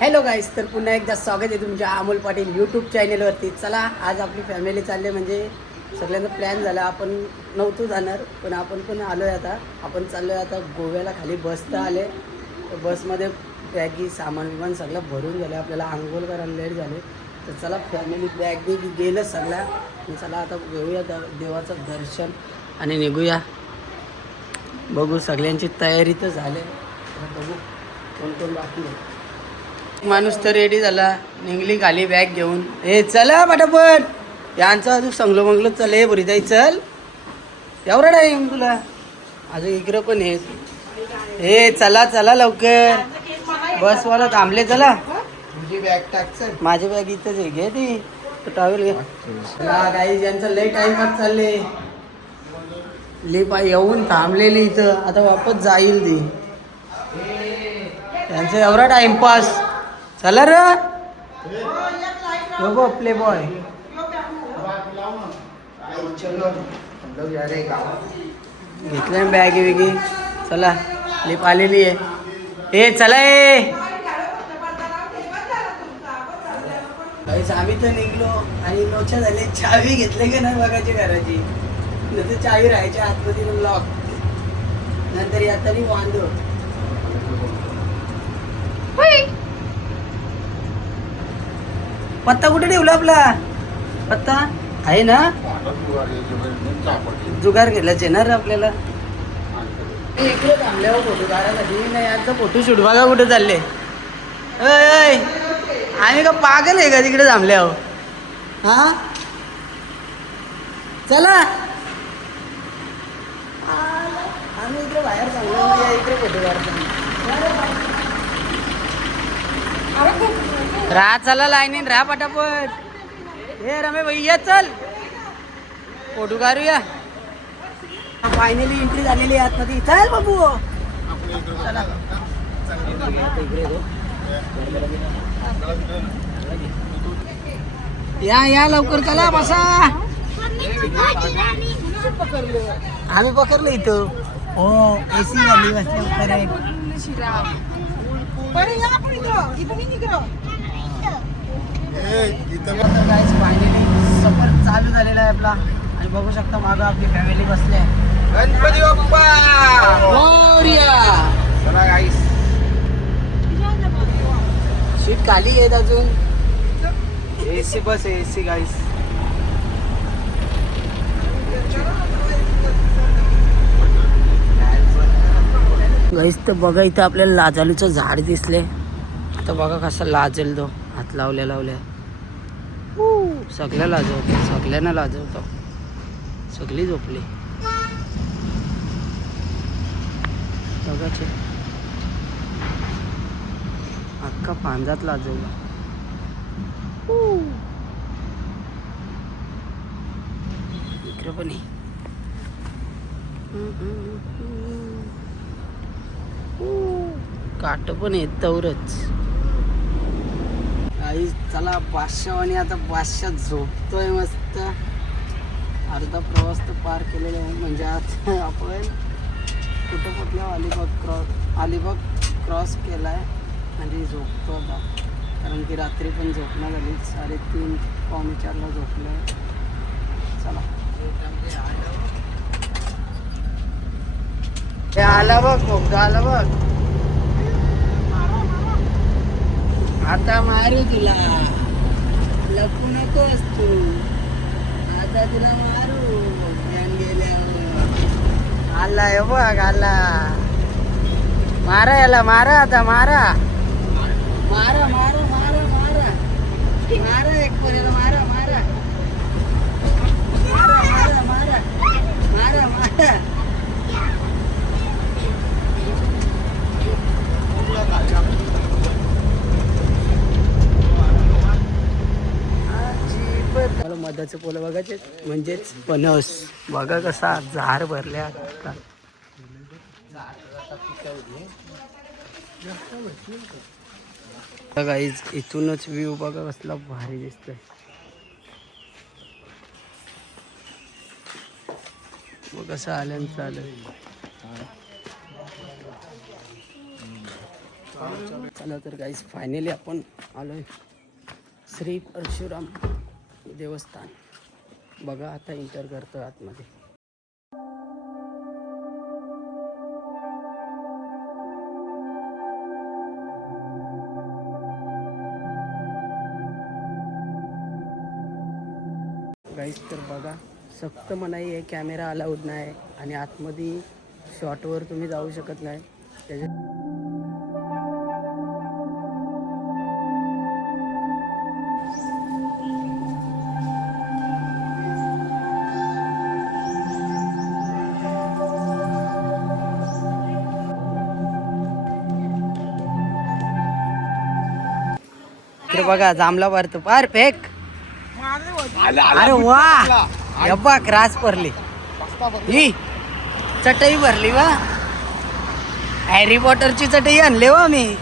Hello गाईस, तर पुन्हा एकदा स्वागत आहे तुमच्या अमोल पाटील यूट्यूब चॅनेलवरती. चला, आज आपली फॅमिली चालले म्हणजे सगळ्यांचा प्लॅन झाला. आपण नव्हतो जाणार, पण आपण पण आलो आहे. आपण चाललो आहे आता गोव्याला. खाली बस तर आले, तर बसमध्ये बॅगी सामान विमान सगळं भरून झालं. आपल्याला आंघोळ करायला लेट झाले, तर चला फॅमिली बॅग बिग गेलं सगळ्या. चला आता घेऊया देवाचं दर्शन आणि निघूया. बघू, सगळ्यांची तयारी तर झाली. बघू कोण कोण बाकी आहे. माणूस तर रेडी झाला, निघली खाली बॅग घेऊन. हे चला पटापट, यांचा अजून संगलो मंगलो. चल हे बरी जाई, चल एवढा टाईम तुला अजून इकडं पण आहे. हे चला चला लवकर, बसवाला थांबले. चला तुझी बॅग टाक, चल माझी बॅग इथंच आहे, घे ती टावेल घे. गाईज यांचा लय टाइमपास चालले. लिपा येऊन थांबलेली इथं, आता वापस जाईल ती. त्यांचा एवढा टाइमपास. चला र बघू प्ले बॉय. घेतलं बॅग वेगी. चला लिप आलेली आहे. ए चला ए, आम्ही तर निघलो आणि लोचा झाले. चावी घेतले का नाही बघायची घराची, नंतर चावी राहायच्या आतमध्ये लॉक. नंतर या तरी वांदो. पत्ता कुठे ठेवला आपला? पत्ता आहे ना, जुगार केलाच येणार आपल्याला. इकडे थांबल्यावर फोटो काढायसाठी नाही, यांचा फोटो शूट बघा कुठे चालले. अय आम्ही का पागल आहे का तिकडे थांबल्यावर? हा चला, आम्ही इकडे बाहेर थांबलो, इकडे फोटो काढतो. राहा, चला लाईनीन राहा पटापट. हे रमे भैया चल फोटो काढूया. फायनली एंट्री झालेली आहे आतमध्ये. चल बाबू चला. या या लवकर, चला बसा. आम्ही पकडलो इथं. हो एसी झाली बसल्या. फायनली सफर चालू झालेला आहे आपला, आणि बघू शकता मागं आपली फॅमिली बसली आहे. गणपती बाप्पा मोरया. चला गाईस, सीट खाली आहेत अजून. एसी बस आहे, एसी गाईस. गाईस तर बघा, इथं आपल्याला लाजालूचं झाड दिसले. आता बघा कसं लाजेल तो, हात लावल्या लावल्या. सगळ्या लाजवतो, सगळ्यांना लाजवतो. सगळी झोपली बघाचे. अख्खा पांजात लाजवला. इकडे पण आहे. काट पण येत तवरच. आई चला बादशाह, आणि आता बादशाह झोपतोय मस्त. अर्धा प्रवास तर पार केलेला आहे, म्हणजे आज आपण कुठं कुठल्या अलिबाग क्रॉस केला आहे. आणि झोपतो आता, कारण की रात्री पण झोपणं झाली. 3:30 पावणे 4ला झोपलं आहे. चला हे आला बघ, बोगदा आला बघ. आता मारू तुला, लपू नकोस तू. आता तुला मारू ज्ञान गेल्यावर. आला हे बघ, आला. मारा याला, मारा आता, मारा मारा मारा मारा मारा मारा. एक पर्यंत मारा मारा मारा मारा मारा मारा मारा. मला मधाचे पोलं बघायचे, म्हणजेच पनस. बघा कसा झाड भरल्या. गाईज इथूनच व्ह्यू बघा कसला भारी दिसतोय. बघ कसं आल्यानं चालत. चला तर गाईस फायनली आपण आलोय श्री परशुराम देवस्थान. बघा आता एंटर करतो आतमध्ये. गाईस तर बघा सक्त मनाई आहे, कॅमेरा अलाउड नाही आणि आतमध्ये शॉटवर तुम्ही जाऊ शकत नाही. त्याच्या बघा जांभला भरतो परफेक्ट. अरे वा यब्बा क्रास भरली ही चटई भरली वा. हॅरी पॉटरची चटई आणली वा मी.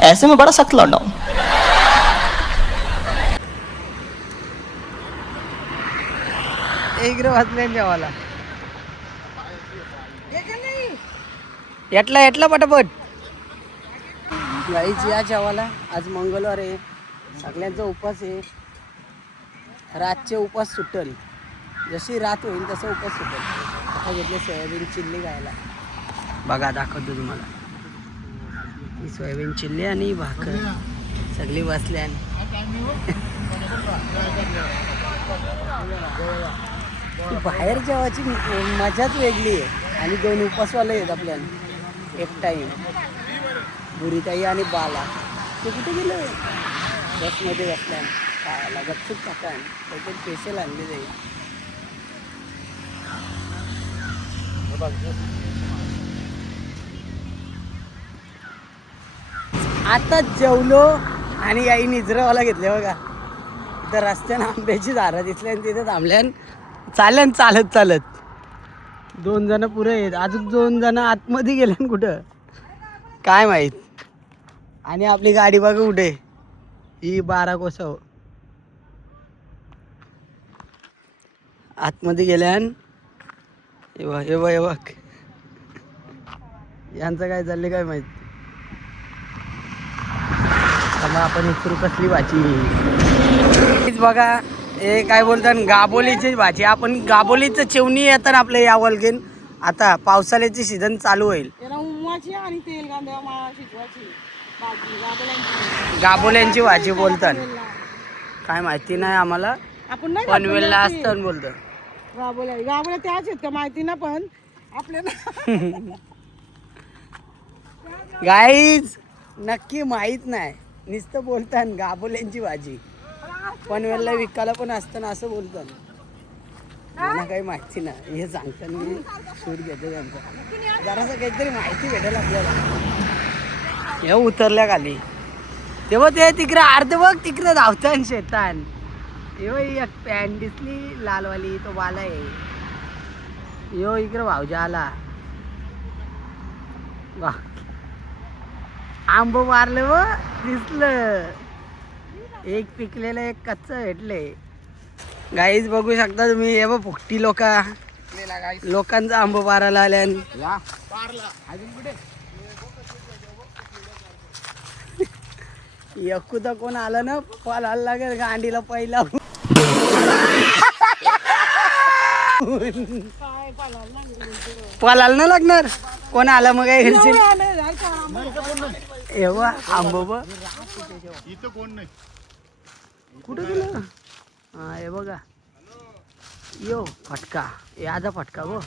ऐसे में बड़ा सख्त लौंडा हूं. एक वाजले जेवायला एटला एटला पटापट. गाईच या जेवायला. आज मंगळवार आहे, सगळ्यांचा उपास आहे. रातचे उपास सुटल, जशी रात होईल तसं उपास सुटल. आता घेतले सोयाबीन चिल्ली खायला. बघा दाखवतो तुम्हाला. ही सोयाबीन चिल्ली आणि भाकर सगळी बसल्या. बाहेर जेवायची मजाच वेगळी आहे. आणि 2 उपासवाले आहेत आपल्याला एक टाईम. बुरीताई आणि बाला ते कुठे गेलं? बसमध्ये बसल्या खायला गपचूप काका काहीतरी स्पेशल आणले जाईल. आता जेवलो आणि आई निजरावाला घेतले बघा. इथं रस्त्यानं आंब्याची झाडं दिसल्या आणि तिथे थांबल्यान चालन चालत चालत. 2 जण पुरे आहेत, अजून 2 जण आतमध्ये गेले कुठं काय माहीत. आणि आपली गाडी बघा कुठे, ही 12 कोसव आतमध्ये गेल्यान. हे बघ यांचं काय चाललंय काय माहित. मग आपण इथून कसली भाजी बघा. हे काय बोलतात गाबोलीची भाजी. आपण गाबोलीचं चेवणी येतात आपल्या या वलगेन. आता पावसाळ्याची सीझन चालू होईल. गाबोल्यांची भाजी बोलतात, काय माहिती नाही आम्हाला. पनवेलला असतं बोलतं गाबोल्या त्याच आहेत का माहिती ना, पण आपल्याला गाईज नक्की माहित नाही. नुसतं बोलतात गाबोल्यांची भाजी. पनवेलला विकायला पण असतं ना असं बोलतात. मला काही माहिती नाही. हे सांगतात मी शूट घेतो त्यांचा. जरासं काहीतरी माहिती भेटेल आपल्याला. हे उतरल्या खाली तेव्हा ते तिकडे अर्ध बघ तिकडे धावतान शेतान. तेव्हा एक पॅन्ट दिसली लालवाली, तो बाला आहे. यो इकडे भावजा आला. वा आंब मारले व दिसलं. एक पिकलेलं एक कच्च भेटले. गाईज बघू शकता तुम्ही. हे बघ फुकटी लोकांचा आंब मारायला आल्यान. यकुदा कोण आलं ना पळायला लागेल गांडीला पहिला. पळायला नाही लागणार. कोण आलं मग काय घरची एव्हा आंब कुठं गेलं. हा हे बघा यो फटका याचा फटका गो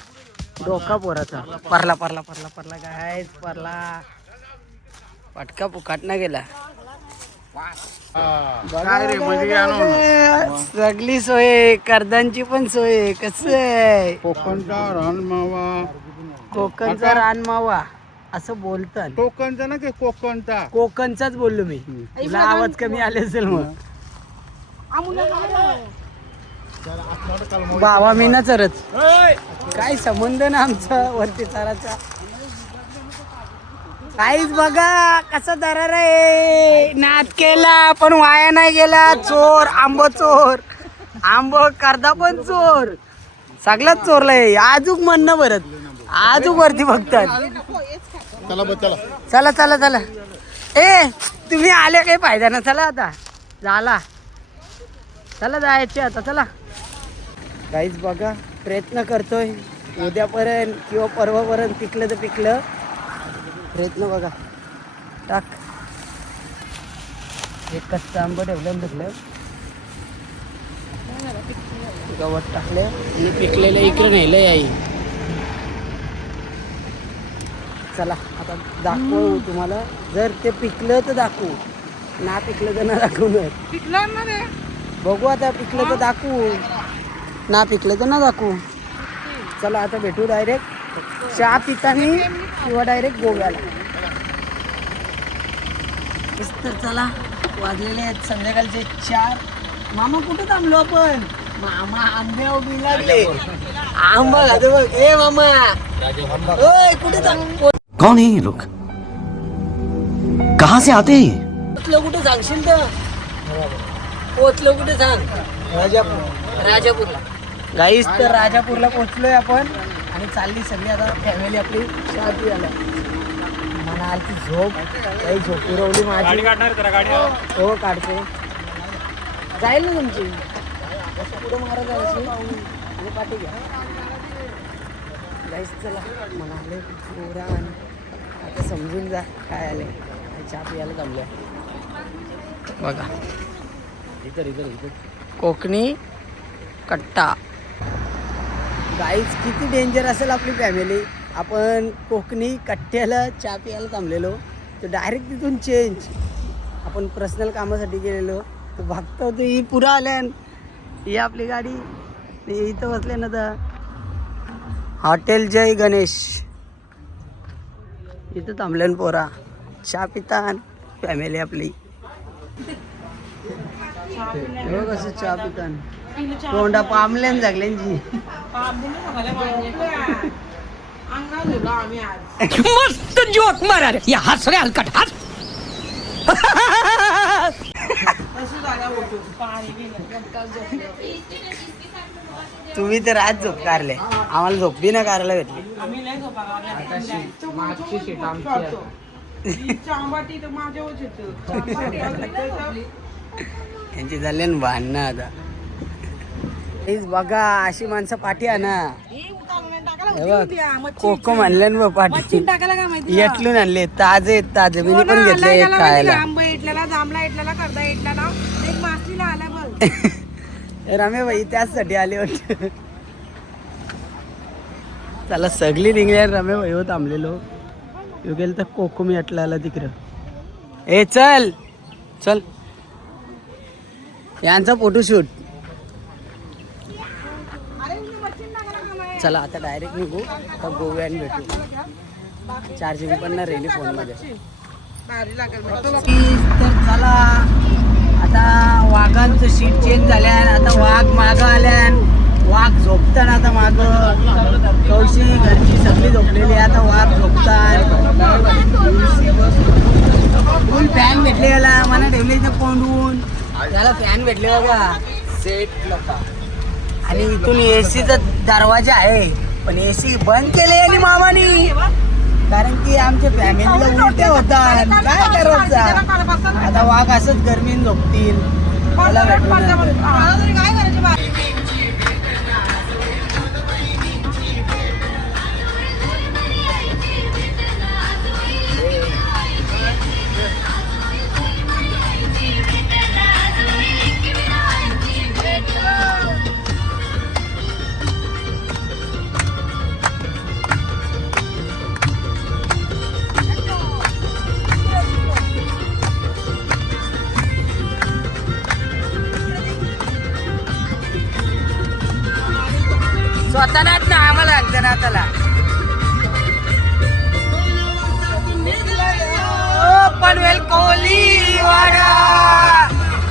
डोका पोराचा. परला परला परला परला काय परला फटका फुकाट ना गेला. सगळी सोय कर्दांची पण सोय. कसं आहे कोकणचा रानमावा. कोकणचा रानमावा असं बोलतात. कोकणचा ना की कोकणचा. कोकणचाच बोललो मी. तुला आवाज कमी आले असेल मग. बाबा मी ना चरत काय संबंध ना आमचा वरती चराचा. काहीच बघा कसा दरार आहे. नाद केला पण वाया नाही गेला. चोर आंब चोर. आंब करदा पण चोर. सगळ्यात चोरलाय. आजूक म्हणणं भरत आजूक वरती बघतात. चला चला चला. ए तुम्ही आले काही फायदा ना. चला आता झाला. चला जायचे आता. चला काहीच बघा प्रयत्न करतोय उद्यापर्यंत किंवा परवापर्यंत पिकलं तर पिकलं. प्रयत्न बघा. टाक एक कच्चा आंबा ठेवलं धुकलं गवत टाकले आणि पिकलेलं इकडे नेलं याई. चला आता दाखवू तुम्हाला. जर ते पिकलं तर दाखवू, ना पिकलं तर ना दाखवणार. पिकलं ना रे. बघू आता. पिकलं तर दाखवू, ना पिकलं तर ना दाखवू. चला आता भेटू डायरेक्ट चहा पितानी किंवा डायरेक्ट गोव्याला. तर चला वाजलेले आहेत संध्याकाळचे 4. मामा कुठे थांबलो आपण? मामा आंबे उभी लागले. आंबा खातो बघ. ए मामा ओय कुठे थांब. कौन है ये लोग? कहाँ से आते हैं ये? पोचलो कुठे सांगशील तर? पोचलो कुठे सांग? राजापूरला. गाईस तर राजापूरला पोचलोय आपण आणि चालली सगळी आता फॅमिली आपली चहा पियाला. म्हणाल ती झोप काही झोप पुरवली माझी. हो काढते. जाईल ना तुमची. असं पुढं मारा जायची आणि पाठी घ्या. गाईस चला म्हणाले पोरा आता समजून जा काय आले. चहा पियाला जमल्या बघा. कोकणी कट्टा. गाईज किती डेंजर असेल आपली फॅमिली. आपण कोकणी कट्ट्याला चहा प्यायला थांबलेलो तर डायरेक्ट तिथून चेंज. आपण पर्सनल कामासाठी गेलेलो तर बघतो होतो ही पुरा आल्यान. ही आपली गाडी इथं बसले ना. तर हॉटेल जय गणेश इथं थांबल्यान पोरा चहा पितान फॅमिली आपली. कसं चहा पितान तोंडा पामल्यान जागल्यांची. मस्त जोक मारा रे. या हस रे हलकट हस. तुम्ही तर आज झोप काढले. आम्हाला झोप बी ना काढायला भेटली. त्यांची झाले ना भांडणं आता. प्लीज बघा अशी माणसं पाठी आणा. कोको म्हणल्यान बघ पाठी येटलून आणले. ताजे ताजे मी पण घेतले एक खायला. रमे भाई त्याचसाठी आले वाटत. त्याला सगळी निघल्या रमे भाई हो थांबलेलो. येऊ गेल तर कोको मी अटला तिकडं. ए चल चल यांचा फोटोशूट. चला आता डायरेक्ट निघू. आता गोव्यान भेटू. चार्जिंग पण ना रेली फोनमध्ये. तर चला आता वाघांचं सीट चेंज झाल्यान. आता वाघ मागं आल्यान. वाघ झोपतान आता मागं. कौशी घरची सगळी झोपलेली. आता वाघ झोपतान. फुल फॅन भेटले याला. मला ठेवले इथे कोंडून. त्याला फॅन भेटले बघा सेट लोका. आणि इथून एसीचा दरवाजा आहे पण एसी बंद केले आणि मामानी. कारण की आमच्या फॅमिलीला उलट्या होतात. काय करायचं आता. वाघ असंच गरमीन झोपतील. मला स्वतःच ना आम्हाला लागतं ना त्याला. पनवेल कोलीवाडा.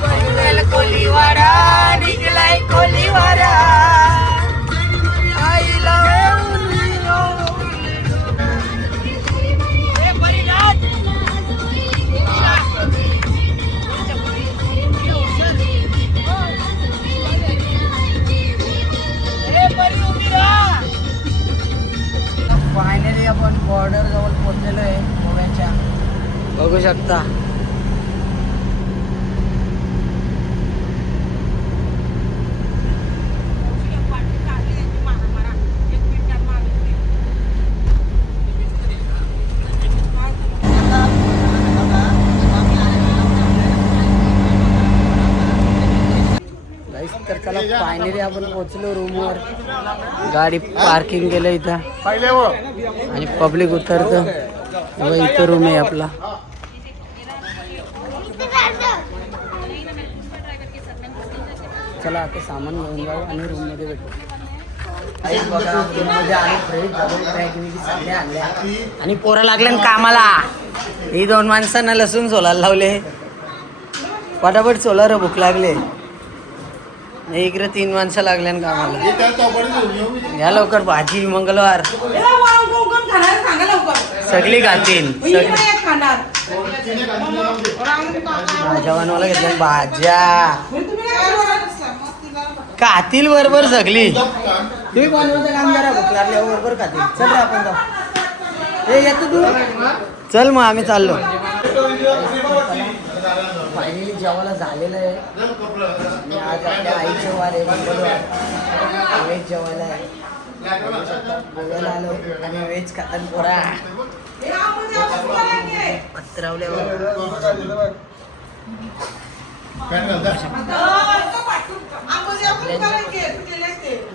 पनवेल कोलीवाडा निघलाय कोलीवाडा. फायनली आपण बॉर्डर जवळ पोहोचलेलो आहे गोव्याच्या. बघू शकता चला फायनली आपण पोहोचलो रूमवर. गाडी पार्किंग केलं इथं आणि पब्लिक उतरतं. इथं रूम आहे आपला. चला आता सामान घेऊन जाऊ आणि रूममध्ये भेटू. काहीच बघा रूममध्ये आले फ्रेश झालो बॅग सगळ्या आणल्या आणि पोरं लागले कामाला. ही 2 माणसांना लसूण सोलायला लावले. पटापट सोलार भूक लागले. इकडे 3 माणसं लागल्या कामाला. घ्या लवकर भाजी मंगळवार सगळी खातील. भाज्या बनवायला घेतल्या भाज्या खातील बरोबर सगळी. तुम्ही बनवायचं काम जरा भूक लागल्यावर बरोबर खातील. चल रे आपण जाऊ. हे येतो तू चल मग आम्ही चाललो. फायनली जेवायला झालेलं आहे आणि आज आपल्या आईचे वार आहे मंगळवार. व्हेज जेवायला आहे. गोव्याला आलो आणि व्हेज खाताना पोरा पत्रावल्यावर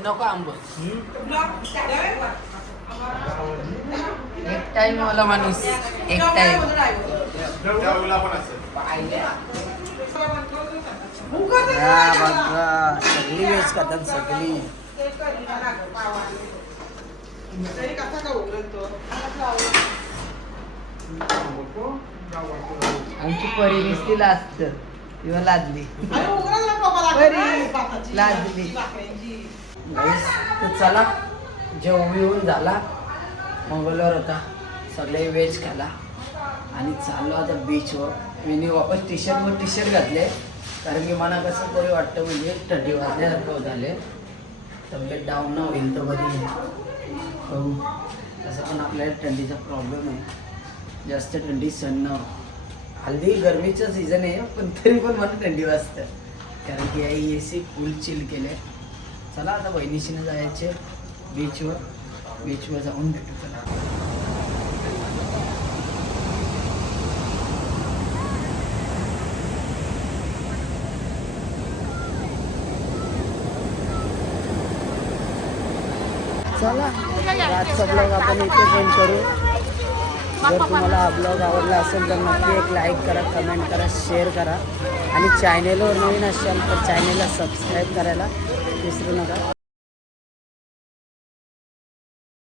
नको आंब. एक टाइम मला माणूस एक टाइम बघा सगळी वेज खातात सगळी. आमची परी दिसती लास्ट किंवा लादली लादली. तर चला जेवण येऊन झाला. मंगळवार होता. सगळे व्हेज खाला आणि चाललो आता बीचवर. मी वापस टी शर्ट घातले कारण की मला कसं तरी वाटतं म्हणजे थंडी वाजल्यासारखं झाले. तब्येत डाऊन न होईल तर बरी हो. तसं पण आपल्याला थंडीचा प्रॉब्लेम आहे. जास्त थंडी सण न. हल्ली गरमीचं सीझन आहे पण तरी पण मला थंडी वाजतं कारण की आई AC फुल चिल केले. चला आता बहिणीशीनं जायचे बीचवर जाऊन भेटू. चला चला आजचा ब्लॉग आपण इथे बंद करू. जर तुम्हाला हा ब्लॉग आवडला असेल तर नक्की एक लाईक करा, कमेंट करा, शेअर करा आणि चॅनेलवर नवीन असाल तर चॅनेलला सबस्क्राईब करायला विसरू नका.